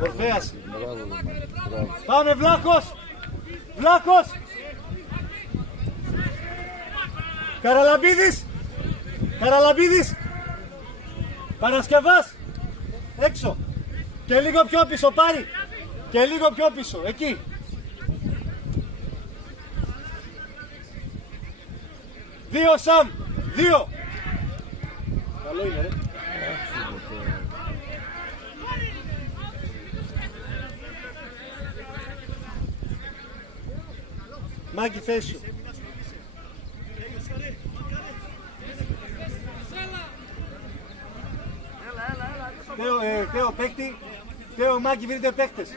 Ορφέας. Πάμε Βλάχος. Βλάχος. Καραλαμπίδης. Καραλαμπίδης. Παρασκευάς. Έξω. Και λίγο πιο πίσω πάρει. Και λίγο πιο πίσω. Εκεί. Δύο Σαμ. Δύο. Καλό είναι ρε. Μάκη θέση σου. Τέο παίκτη. Τέο Μάκη βρείτε παίκτες.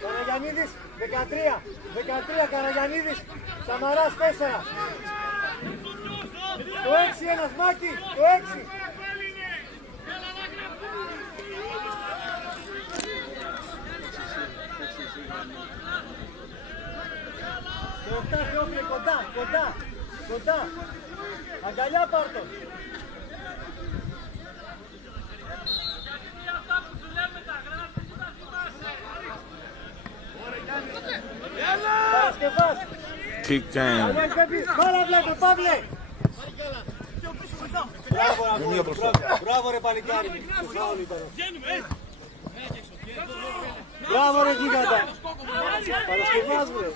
Καραγιαννίδης 13, 13 Καραγιαννίδης, Σαμαράς 4. Το 6 ένας Μάκη, το 6. Το 7 Θεόφιλε κοντά, κοντά, κοντά. Αγκαλιά πάρτο. Παρασκευάς. Kick game. Μπάλα βλέπε, Παύλε. Μπράβο ρε παλικάρι. Μπράβο ρε γίγαντα. Παρασκευάς βρε.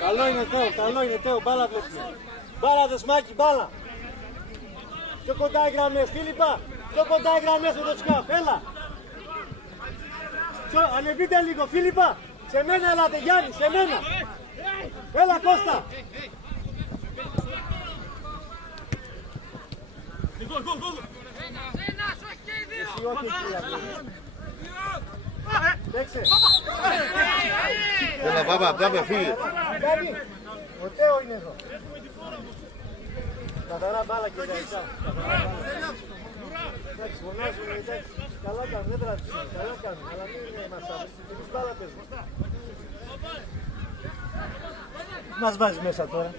Καλό είναι Τέο, καλό είναι Τέο, μπάλα βλέπουμε. Μπάλα δεσμάκι, μπάλα. Πιο κοντά οι γραμμές, Φίλιππα. Πιο κοντά οι γραμμές με το σκάφ, έλα. Ανεβείτε λίγο, Φίλιππα. Σε μένα ελάτε, Γιάννη, σε μένα. Έλα, Κώστα. Δέξε. Έλα, πάμε, φύγε. Ο Τέο είναι εδώ. Καθαρά μπάλα και τα εσά. Εντάξει, φωνάζουν, εντάξει. Καλά κάνουν, δεν τραβήσουν, καλά κάνουν. Αλλά μην μας άβρεσουν, εμείς μπάλα παίζουμε. Μας βάζει μέσα τώρα.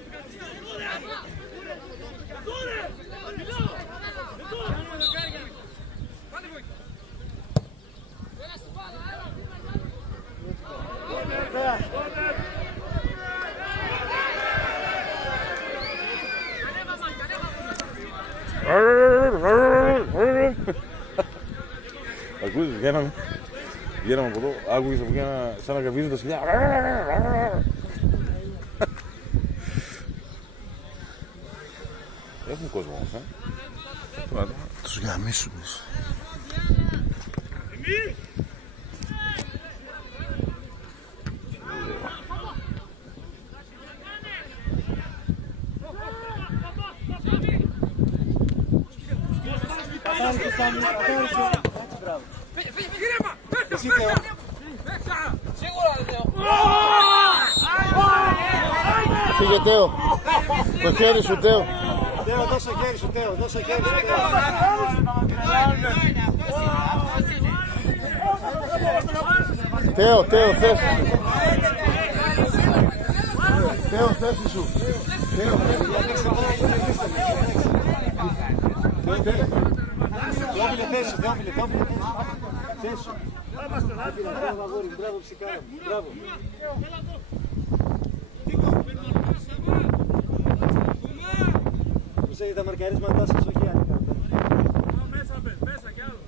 Ακούγες, βγαίναμε από εδώ, άκουγες από εκεί σαν να καβίζουν τα σκυλιά. Έχουν κόσμο όμως, τους γαμίσουν. Φύγε Τέο, το χέρι σου Τέο. Τέο, δώσε χέρι σου Τέο, δώσε χέρι σου Τέο. Τέο, Τέο, θέση σου. Τέο, θέση σου. Τέο, Θεόφιλε θέση, Θεόφιλε, θέση σου. Μπράβο ψικάρα μου, μπράβο. Πώς έχετε τα μαρκαρίσματά σας, όχι άλλη κάρτα. Μέσα κι άλλο.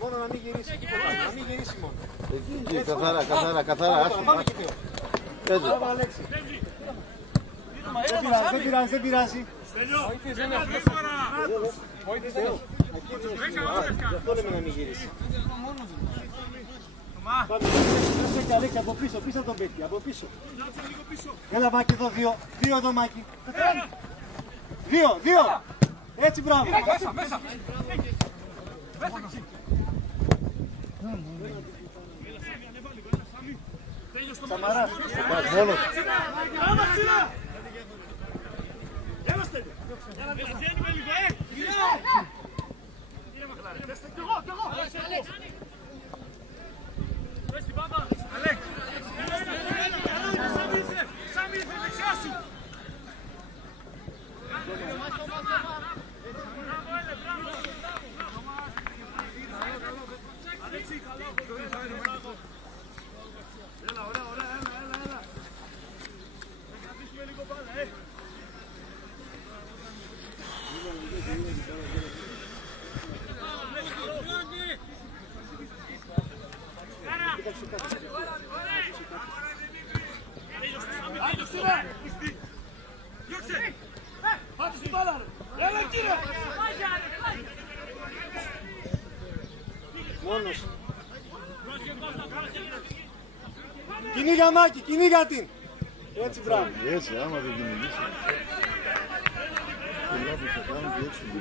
Μόνο να μην γυρίσει. Να μην γυρίσει μόνο. Εκεί, καθαρά. Πάμε και Θεό. Μπράβο, Αλέξη. Δεν πειράζει. Γι' αυτό λέμε να μην γυρίσει. Πάμε, Αλέξη, από πίσω, πίσω από τον παίκτη, από πίσω. Έλα Μάκη εδώ, δύο εδώ Μάκη. Δύο. Έτσι, μπράβο. Μέσα. Σαμαράς. Μόνος. Μόνος. Κυνήγα Μάκη, κυνήγα την. Έτσι μπράβο. Έτσι, άμα δεν κυνηγήσει. Θα κάνουν και έτσι την